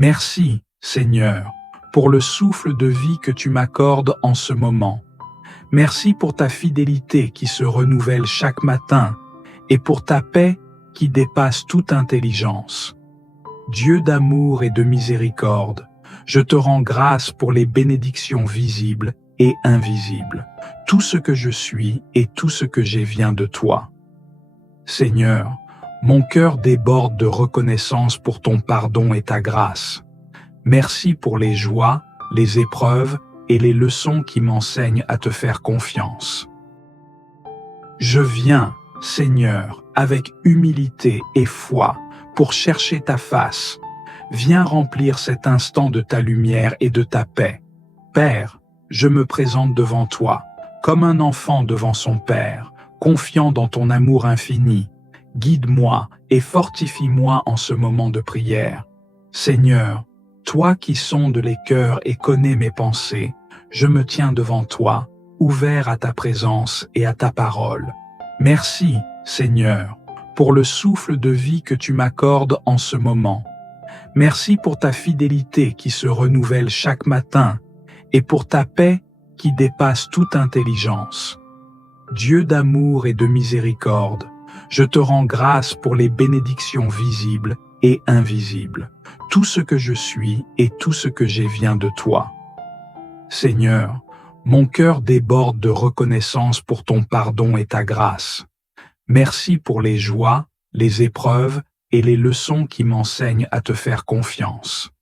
Merci, Seigneur, pour le souffle de vie que tu m'accordes en ce moment. Merci pour ta fidélité qui se renouvelle chaque matin et pour ta paix qui dépasse toute intelligence. Dieu d'amour et de miséricorde, je te rends grâce pour les bénédictions visibles et invisibles. Tout ce que je suis et tout ce que j'ai vient de toi. Seigneur, mon cœur déborde de reconnaissance pour ton pardon et ta grâce. Merci pour les joies, les épreuves et les leçons qui m'enseignent à te faire confiance. Je viens, Seigneur, avec humilité et foi pour chercher ta face. Viens remplir cet instant de ta lumière et de ta paix. Père, je me présente devant toi, comme un enfant devant son Père, confiant dans ton amour infini. Guide-moi et fortifie-moi en ce moment de prière. Seigneur, toi qui sondes les cœurs et connais mes pensées, je me tiens devant toi, ouvert à ta présence et à ta parole. Merci, Seigneur, pour le souffle de vie que tu m'accordes en ce moment. Merci pour ta fidélité qui se renouvelle chaque matin et pour ta paix qui dépasse toute intelligence. Dieu d'amour et de miséricorde, je te rends grâce pour les bénédictions visibles et invisibles. Tout ce que je suis et tout ce que j'ai vient de toi. Seigneur, mon cœur déborde de reconnaissance pour ton pardon et ta grâce. Merci pour les joies, les épreuves et les leçons qui m'enseignent à te faire confiance.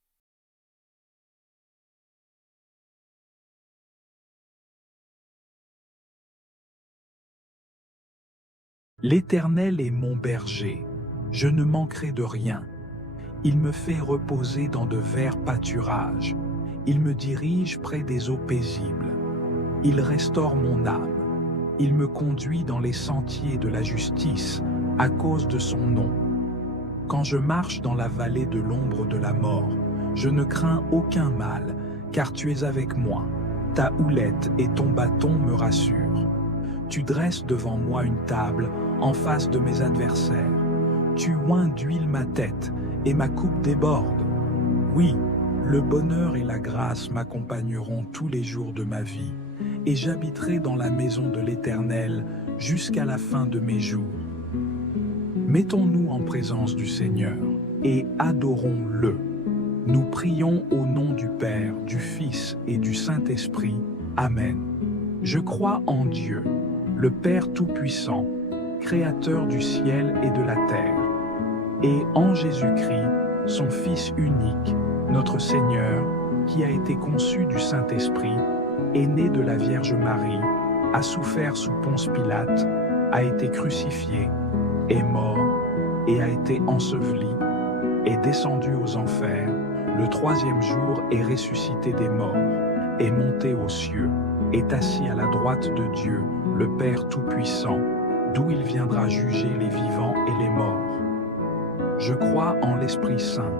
L'Éternel est mon berger, je ne manquerai de rien. Il me fait reposer dans de verts pâturages. Il me dirige près des eaux paisibles. Il restaure mon âme. Il me conduit dans les sentiers de la justice à cause de son nom. Quand je marche dans la vallée de l'ombre de la mort, je ne crains aucun mal, car tu es avec moi. Ta houlette et ton bâton me rassurent. Tu dresses devant moi une table en face de mes adversaires. Tu oins d'huile ma tête et ma coupe déborde. Oui, le bonheur et la grâce m'accompagneront tous les jours de ma vie, et j'habiterai dans la maison de l'Éternel jusqu'à la fin de mes jours. Mettons-nous en présence du Seigneur et adorons-le. Nous prions au nom du Père, du Fils et du Saint-Esprit. Amen. Je crois en Dieu, le Père Tout-Puissant, Créateur du ciel et de la terre, et en Jésus-Christ, son Fils unique, notre Seigneur, qui a été conçu du Saint-Esprit, est né de la Vierge Marie, a souffert sous Ponce Pilate, a été crucifié, est mort et a été enseveli, est descendu aux enfers, le troisième jour est ressuscité des morts, est monté aux cieux, est assis à la droite de Dieu, le Père Tout-Puissant, d'où il viendra juger les vivants et les morts. Je crois en l'Esprit Saint,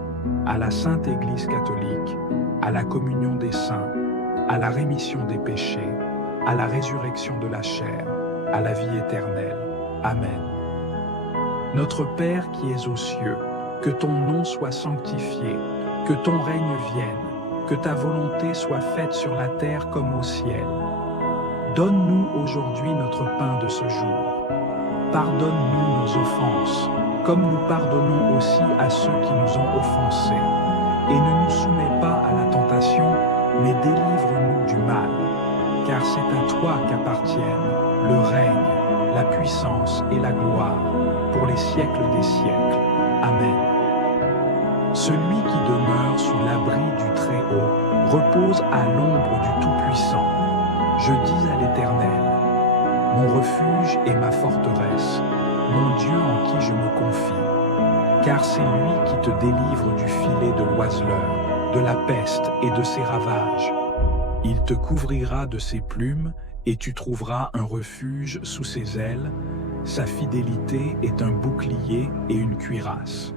à la Sainte Église catholique, à la communion des saints, à la rémission des péchés, à la résurrection de la chair, à la vie éternelle. Amen. Notre Père qui es aux cieux, que ton nom soit sanctifié, que ton règne vienne, que ta volonté soit faite sur la terre comme au ciel. Donne-nous aujourd'hui notre pain de ce jour. Pardonne-nous nos offenses, comme nous pardonnons aussi à ceux qui nous ont offensés. Et ne nous soumets pas à la tentation, mais délivre-nous du mal. Car c'est à toi qu'appartiennent le règne, la puissance et la gloire, pour les siècles des siècles. Amen. Celui qui demeure sous l'abri du Très-Haut repose à l'ombre du Tout-Puissant. Je dis à l'Éternel, mon refuge et ma forteresse, mon Dieu en qui je me confie. Car c'est lui qui te délivre du filet de l'oiseleur, de la peste et de ses ravages. Il te couvrira de ses plumes et tu trouveras un refuge sous ses ailes. Sa fidélité est un bouclier et une cuirasse.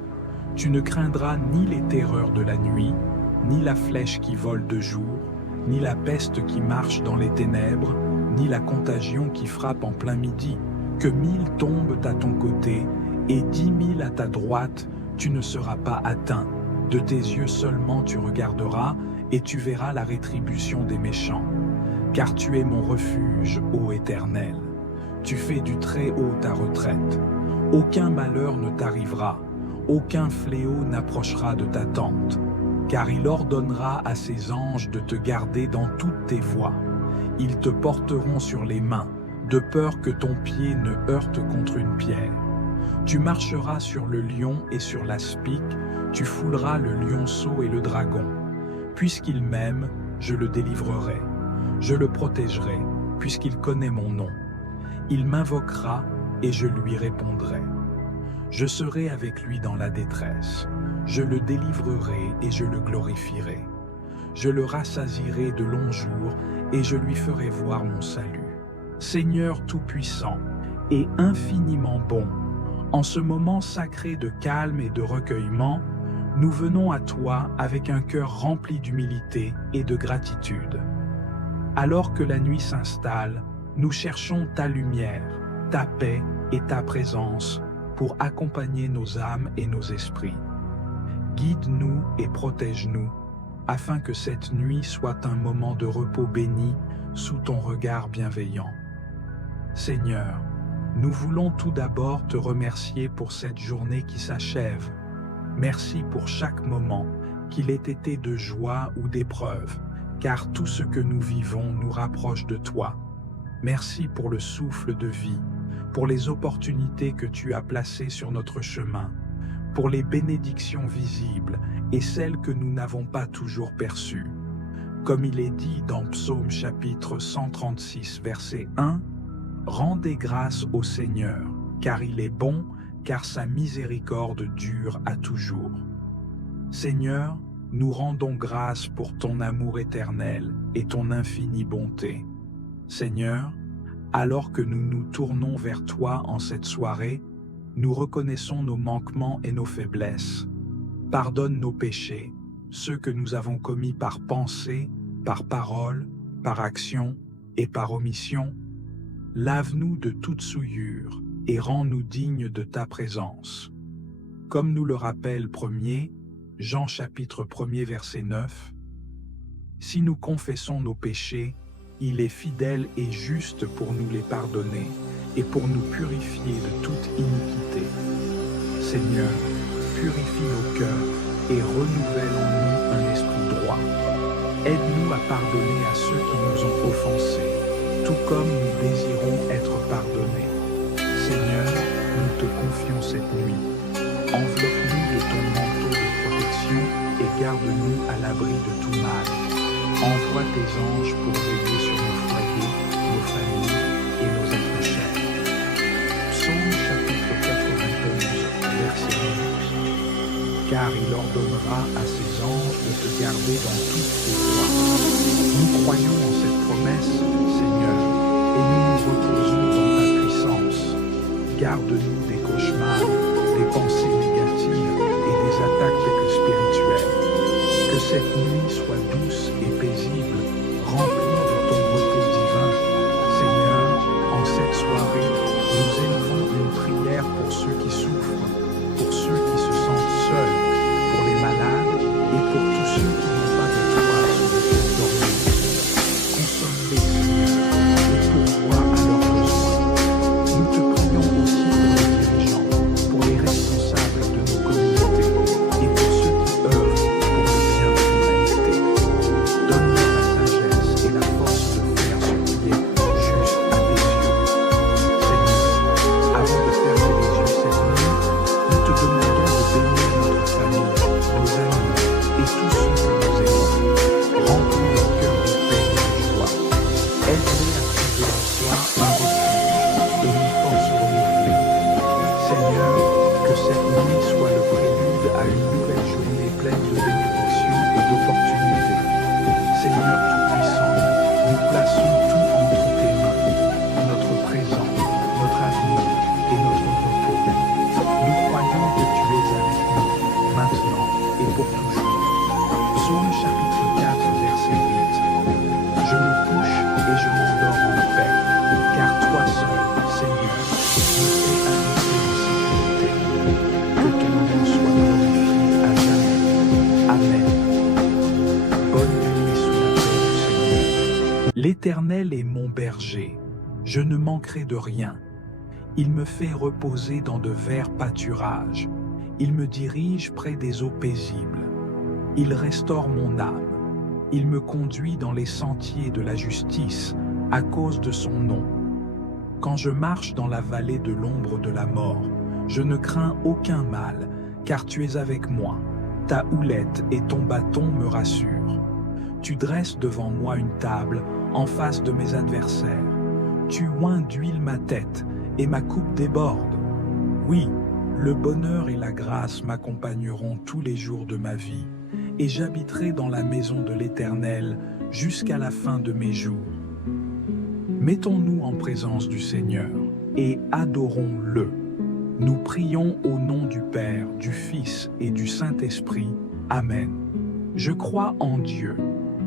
Tu ne craindras ni les terreurs de la nuit, ni la flèche qui vole de jour, ni la peste qui marche dans les ténèbres, ni la contagion qui frappe en plein midi. Que 1000 tombent à ton côté et 10 000 à ta droite, tu ne seras pas atteint. De tes yeux seulement tu regarderas, et tu verras la rétribution des méchants. Car tu es mon refuge, ô Éternel. Tu fais du Très-Haut ta retraite. Aucun malheur ne t'arrivera, aucun fléau n'approchera de ta tente. Car il ordonnera à ses anges de te garder dans toutes tes voies. Ils te porteront sur les mains, de peur que ton pied ne heurte contre une pierre. Tu marcheras sur le lion et sur l'aspic, tu fouleras le lionceau et le dragon. Puisqu'il m'aime, je le délivrerai. Je le protégerai, puisqu'il connaît mon nom. Il m'invoquera et je lui répondrai. Je serai avec lui dans la détresse. Je le délivrerai et je le glorifierai. Je le rassasierai de longs jours et je lui ferai voir mon salut. Seigneur Tout-Puissant et infiniment bon, en ce moment sacré de calme et de recueillement, nous venons à toi avec un cœur rempli d'humilité et de gratitude. Alors que la nuit s'installe, nous cherchons ta lumière, ta paix et ta présence pour accompagner nos âmes et nos esprits. Guide-nous et protège-nous, afin que cette nuit soit un moment de repos béni sous ton regard bienveillant. Seigneur, nous voulons tout d'abord te remercier pour cette journée qui s'achève. Merci pour chaque moment, qu'il ait été de joie ou d'épreuve, car tout ce que nous vivons nous rapproche de toi. Merci pour le souffle de vie, pour les opportunités que tu as placées sur notre chemin, pour les bénédictions visibles et celles que nous n'avons pas toujours perçues. Comme il est dit dans Psaume chapitre 136, verset 1, « Rendez grâce au Seigneur, car il est bon, car sa miséricorde dure à toujours. » Seigneur, nous rendons grâce pour ton amour éternel et ton infinie bonté. Seigneur, alors que nous nous tournons vers toi en cette soirée, nous reconnaissons nos manquements et nos faiblesses. Pardonne nos péchés, ceux que nous avons commis par pensée, par parole, par action et par omission. Lave-nous de toute souillure et rends-nous dignes de ta présence. Comme nous le rappelle Jean chapitre 1er verset 9, « Si nous confessons nos péchés, il est fidèle et juste pour nous les pardonner et pour nous purifier de toute iniquité. » Seigneur, purifie nos cœurs et renouvelle en nous un esprit droit. Aide-nous à pardonner à ceux qui nous ont offensés, tout comme nous désirons être pardonnés. Seigneur, nous te confions cette nuit. Enveloppe-nous de ton manteau de protection et garde-nous à l'abri de tout mal. Envoie tes anges pour veiller sur nos foyers, nos familles et nos êtres chers. Psaume chapitre 91, verset 11. Car il ordonnera à ses anges de te garder dans toutes tes voies. Nous croyons en cette promesse, Seigneur, et nous nous reposons dans ta puissance. Garde-nous des cauchemars, des pensées négatives et des attaques spirituelles. Que cette nuit soit douce et paisible, remplie de ton repos divin. Seigneur, en cette soirée, nous élevons une prière pour ceux qui souffrent, pour ceux qui se sentent seuls, pour les malades et pour tous ceux qui n'ont pas de toi sur lesquels dormir. Consomme-les, Seigneur, et pourvois à leurs besoins. Nous te prions aussi pour les dirigeants, pour les responsables de nos communautés et pour ceux qui œuvrent pour le bien de l'humanité. Donne-nous la sagesse et la force de faire ce qui est juste à tes yeux. Seigneur, avant de fermer les yeux cette nuit, nous te demandons de bénir notre famille, nos amis et tous ceux que nous aimons. Remplis leur cœur de paix et de joie. Aide-les à trouver en toi un refuge et une force renouvelée. Seigneur, que cette nuit soit le prélude à une nouvelle journée pleine de bénédictions et d'opportunités. Seigneur Tout-Puissant, nous plaçons tout entre tes mains, notre présent, notre avenir et notre repos. Nous croyons que tu es avec nous, maintenant et pour toujours. Psaume chapitre 4, verset 8. Je me couche et je m'endors en paix, car toi seul, Seigneur, me fais habiter en sécurité. Que ton nom soit glorifié à jamais. L'Éternel est mon berger, je ne manquerai de rien. Il me fait reposer dans de verts pâturages, il me dirige près des eaux paisibles. Il restaure mon âme, il me conduit dans les sentiers de la justice à cause de son nom. Quand je marche dans la vallée de l'ombre de la mort, je ne crains aucun mal, car tu es avec moi. Ta houlette et ton bâton me rassurent. Tu dresses devant moi une table en face de mes adversaires. Tu oins d'huile ma tête et ma coupe déborde. Oui, le bonheur et la grâce m'accompagneront tous les jours de ma vie, et j'habiterai dans la maison de l'Éternel jusqu'à la fin de mes jours. Mettons-nous en présence du Seigneur et adorons-le. Nous prions au nom du Père, du Fils et du Saint-Esprit. Amen. Je crois en Dieu,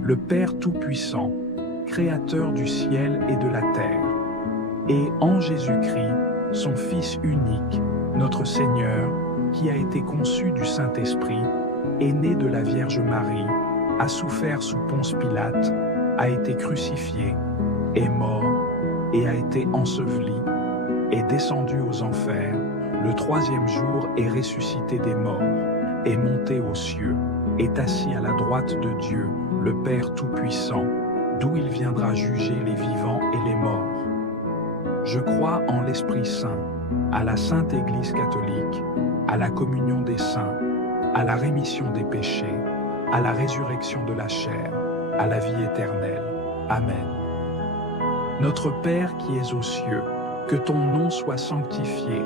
le Père Tout-Puissant, Créateur du ciel et de la terre, et en Jésus-Christ, son Fils unique, notre Seigneur, qui a été conçu du Saint-Esprit, est né de la Vierge Marie, a souffert sous Ponce Pilate, a été crucifié, est mort et a été enseveli, est descendu aux enfers, le troisième jour est ressuscité des morts, est monté aux cieux, est assis à la droite de Dieu, le Père Tout-Puissant, d'où il viendra juger les vivants et les morts. Je crois en l'Esprit Saint, à la Sainte Église catholique, à la communion des saints, à la rémission des péchés, à la résurrection de la chair, à la vie éternelle. Amen. Notre Père qui es aux cieux, que ton nom soit sanctifié,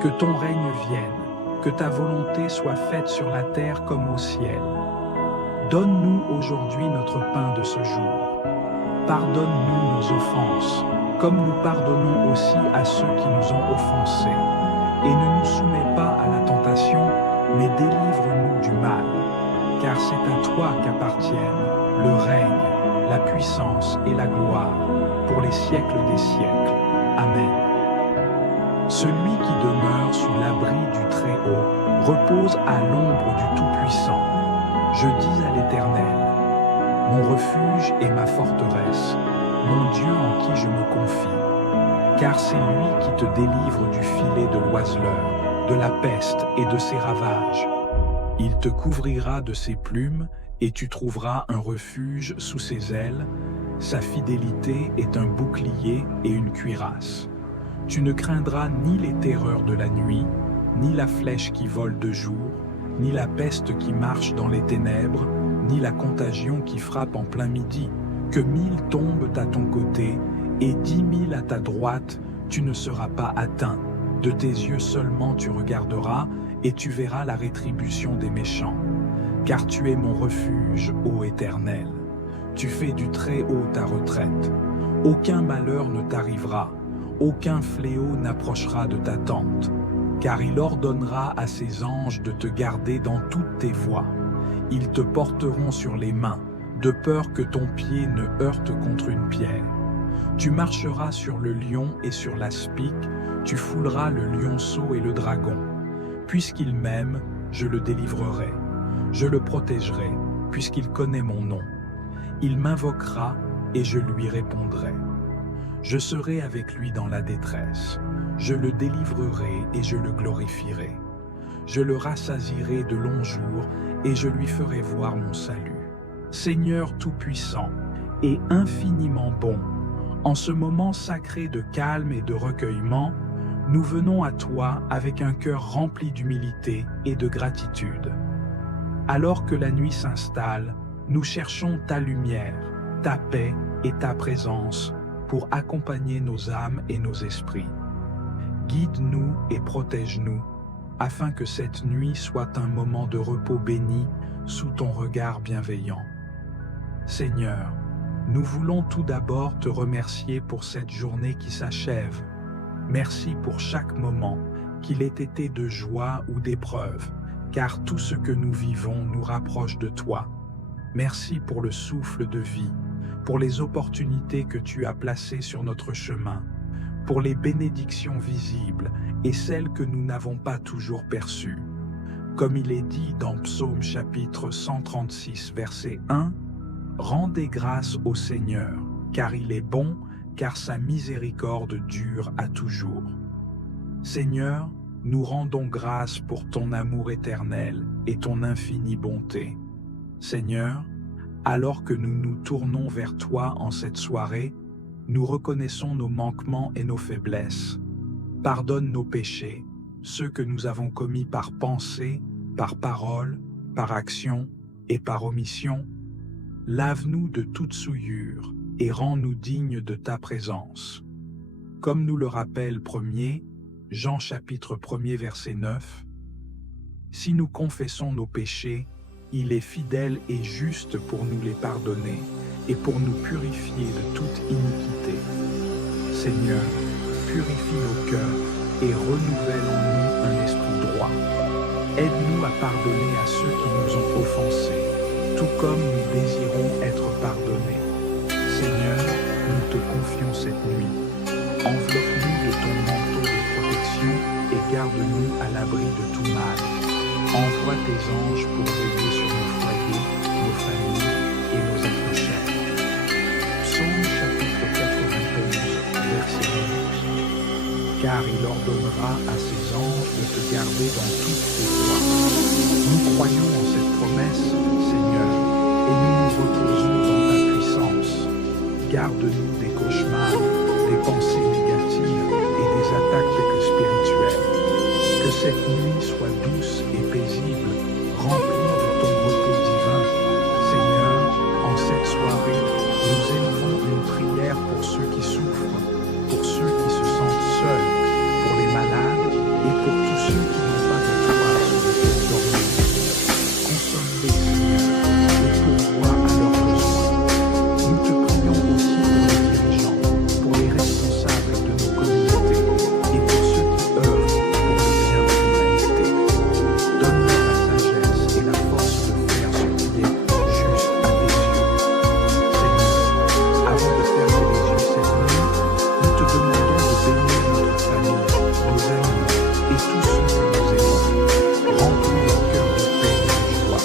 que ton règne vienne, que ta volonté soit faite sur la terre comme au ciel. Donne-nous aujourd'hui notre pain de ce jour. Pardonne-nous nos offenses, comme nous pardonnons aussi à ceux qui nous ont offensés. Et ne nous soumets pas à la tentation, mais délivre-nous du mal. Car c'est à toi qu'appartiennent le règne, la puissance et la gloire, pour les siècles des siècles. Amen. Celui qui demeure sous l'abri du Très-Haut repose à l'ombre du Tout-Puissant. Je dis à l'Éternel, mon refuge et ma forteresse, mon Dieu en qui je me confie. Car c'est lui qui te délivre du filet de l'oiseleur, de la peste et de ses ravages. Il te couvrira de ses plumes et tu trouveras un refuge sous ses ailes. Sa fidélité est un bouclier et une cuirasse. Tu ne craindras ni les terreurs de la nuit, ni la flèche qui vole de jour, ni la peste qui marche dans les ténèbres, ni la contagion qui frappe en plein midi. Que 1000 tombent à ton côté et 10 000 à ta droite, tu ne seras pas atteint. De tes yeux seulement tu regarderas et tu verras la rétribution des méchants. Car tu es mon refuge, ô Éternel. Tu fais du Très-Haut ta retraite. Aucun malheur ne t'arrivera, aucun fléau n'approchera de ta tente. Car il ordonnera à ses anges de te garder dans toutes tes voies. Ils te porteront sur les mains, de peur que ton pied ne heurte contre une pierre. Tu marcheras sur le lion et sur l'aspic, tu fouleras le lionceau et le dragon. Puisqu'il m'aime, je le délivrerai. Je le protégerai, puisqu'il connaît mon nom. Il m'invoquera et je lui répondrai. Je serai avec lui dans la détresse. Je le délivrerai et je le glorifierai. Je le rassasierai de longs jours et je lui ferai voir mon salut. Seigneur Tout-Puissant et infiniment bon, en ce moment sacré de calme et de recueillement, nous venons à toi avec un cœur rempli d'humilité et de gratitude. Alors que la nuit s'installe, nous cherchons ta lumière, ta paix et ta présence pour accompagner nos âmes et nos esprits. Guide-nous et protège-nous, afin que cette nuit soit un moment de repos béni sous ton regard bienveillant. Seigneur, nous voulons tout d'abord te remercier pour cette journée qui s'achève. Merci pour chaque moment, qu'il ait été de joie ou d'épreuve, car tout ce que nous vivons nous rapproche de toi. Merci pour le souffle de vie, pour les opportunités que tu as placées sur notre chemin, pour les bénédictions visibles et celles que nous n'avons pas toujours perçues. Comme il est dit dans Psaume chapitre 136, verset 1, « Rendez grâce au Seigneur, car il est bon, car sa miséricorde dure à toujours. Seigneur, nous rendons grâce pour ton amour éternel et ton infinie bonté. Seigneur, alors que nous nous tournons vers toi en cette soirée, nous reconnaissons nos manquements et nos faiblesses. Pardonne nos péchés, ceux que nous avons commis par pensée, par parole, par action et par omission. Lave-nous de toute souillure et rends-nous dignes de ta présence. Comme nous le rappelle Jean chapitre 1er verset 9, si nous confessons nos péchés, il est fidèle et juste pour nous les pardonner et pour nous purifier de toute iniquité. Seigneur, purifie nos cœurs et renouvelle en nous un esprit droit. Aide-nous à pardonner à ceux qui nous ont offensés, tout comme nous désirons être pardonnés. Seigneur, nous te confions cette nuit. Enveloppe-nous de ton manteau de protection et garde-nous à l'abri de tout mal. Envoie tes anges pour veiller sur nos foyers, nos familles et nos êtres chers. Psaume chapitre 91, verset 11. Car il ordonnera à ses anges de te garder dans toutes tes voies. Nous croyons en cette promesse, Seigneur, et nous nous reposons dans ta puissance. Garde-nous des cauchemars, des pensées négatives et des attaques spirituelles. Que cette nuit soit douce et paisible, remplie de ton repos divin. Seigneur, en cette soirée, nous élevons une prière pour ceux qui souffrent, pour ceux qui se sentent seuls, pour les malades et pour tous ceux qui n'ont pas de toi sur lesquels dormir. Consomme-les, Seigneur, et pourvois à leurs besoins. Nous te prions aussi pour les dirigeants, pour les responsables de nos communautés et pour ceux qui œuvrent pour le bien de l'humanité. Donne-nous la sagesse et la force de faire ce qui est juste à tes yeux. Seigneur, avant de fermer les yeux cette nuit, nous te demandons de bénir notre famille, nos amis et tous ceux que nous aimons. Remplis leur cœur de paix et de joie.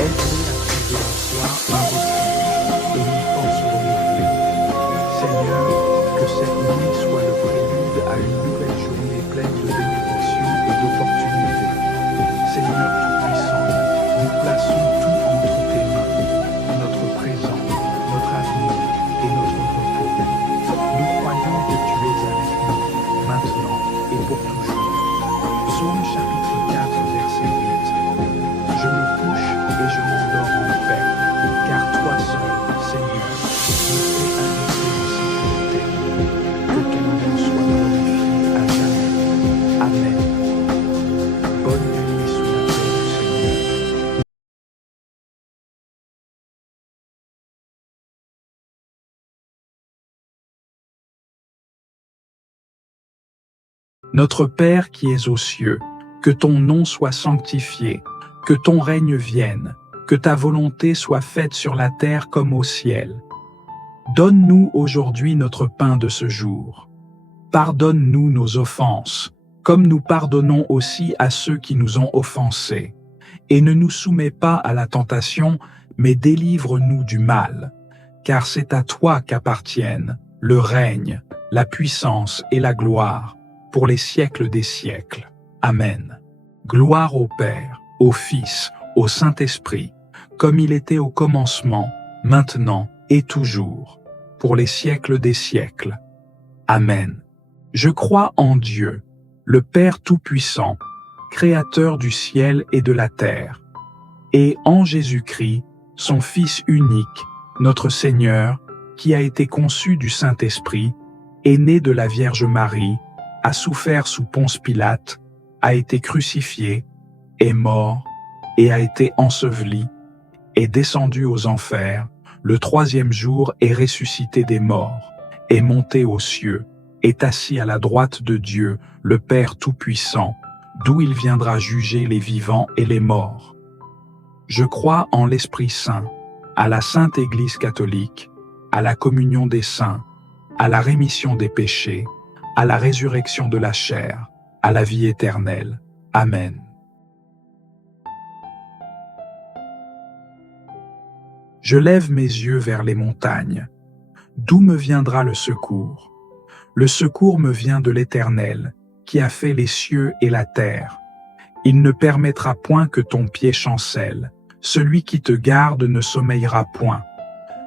Aide-les à trouver en toi un refuge et une force renouvelée. Seigneur, que cette nuit soit le prélude à une nouvelle journée pleine de bénédictions et d'opportunités. Seigneur Tout-Puissant, nous plaçons tout entre tes mains, notre présent, notre avenir et notre repos. Nous croyons que tu es avec nous, maintenant et pour toujours. Psaume chapitre 4, verset 8. Je me couche et je m'endors en paix, car toi seul, Seigneur, me fais habiter en sécurité. Que ton nom soit glorifié à jamais. Amen. Bonne nuit sous la paix du Seigneur. Notre Père qui es aux cieux, que ton nom soit sanctifié, que ton règne vienne, que ta volonté soit faite sur la terre comme au ciel. Donne-nous aujourd'hui notre pain de ce jour. Pardonne-nous nos offenses, comme nous pardonnons aussi à ceux qui nous ont offensés. Et ne nous soumets pas à la tentation, mais délivre-nous du mal. Car c'est à toi qu'appartiennent le règne, la puissance et la gloire, pour les siècles des siècles. Amen. Gloire au Père, au Fils, au Saint-Esprit, comme il était au commencement, maintenant et toujours, pour les siècles des siècles. Amen. Je crois en Dieu, le Père Tout-Puissant, Créateur du ciel et de la terre, et en Jésus-Christ, son Fils unique, notre Seigneur, qui a été conçu du Saint-Esprit, est né de la Vierge Marie, a souffert sous Ponce Pilate, a été crucifié, est mort et a été enseveli, est descendu aux enfers, le troisième jour est ressuscité des morts, est monté aux cieux, est assis à la droite de Dieu, le Père Tout-Puissant, d'où il viendra juger les vivants et les morts. Je crois en l'Esprit Saint, à la Sainte Église catholique, à la communion des saints, à la rémission des péchés, à la résurrection de la chair, à la vie éternelle. Amen. Je lève mes yeux vers les montagnes. D'où me viendra le secours? Le secours me vient de l'Éternel, qui a fait les cieux et la terre. Il ne permettra point que ton pied chancelle. Celui qui te garde ne sommeillera point.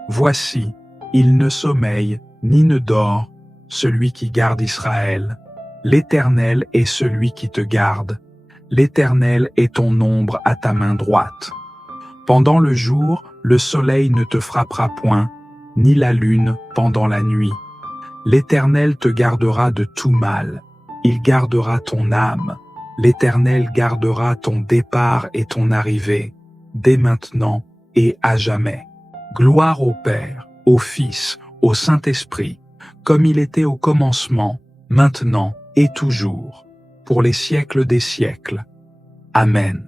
Voici, il ne sommeille ni ne dort, celui qui garde Israël. L'Éternel est celui qui te garde. L'Éternel est ton ombre à ta main droite. Pendant le jour, le soleil ne te frappera point, ni la lune pendant la nuit. L'Éternel te gardera de tout mal. Il gardera ton âme. L'Éternel gardera ton départ et ton arrivée, dès maintenant et à jamais. Gloire au Père, au Fils, au Saint-Esprit, comme il était au commencement, maintenant et toujours, pour les siècles des siècles. Amen.